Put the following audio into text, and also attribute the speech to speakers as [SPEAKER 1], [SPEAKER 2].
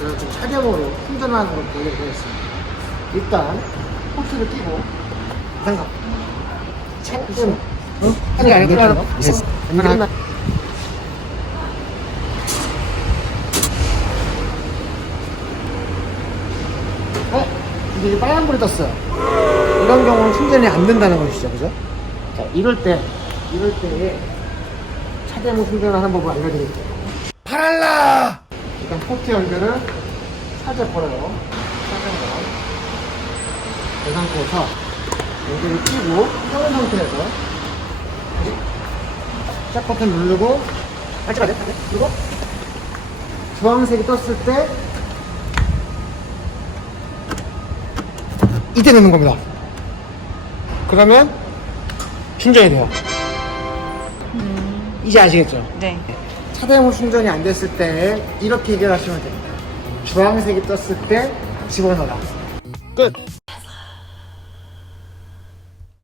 [SPEAKER 1] 그래서 좀 차량으로 충전하는 걸 보여드리겠습니다. 일단 포트를 끼고 상가. 체크. 어? 아니 아니 그냥
[SPEAKER 2] 있었어.
[SPEAKER 1] 하나. 어? 이제 이게 빨간 불이 떴어요. 이런 경우는 충전이 안 된다는 것이죠, 그죠? 자, 이럴 때, 이럴 때에 차대모 충전을 하는 법을 알려드릴게요.
[SPEAKER 2] 파랄라!
[SPEAKER 1] 일단 포트 연결을 살짝 걸어요. 살짝만. 이 상태에서 연결을 끼고 펴는 상태에서 짝 버튼 누르고 살짝 가자. 그리고 주황색이 떴을 때 이때 넣는 겁니다. 그러면 충전이 돼요. 이제 아시겠죠?
[SPEAKER 3] 네.
[SPEAKER 1] 차대모 충전이 안 됐을 때 이렇게 해결하시면 됩니다. 주황색이 떴을 때 집어넣어라. 끝.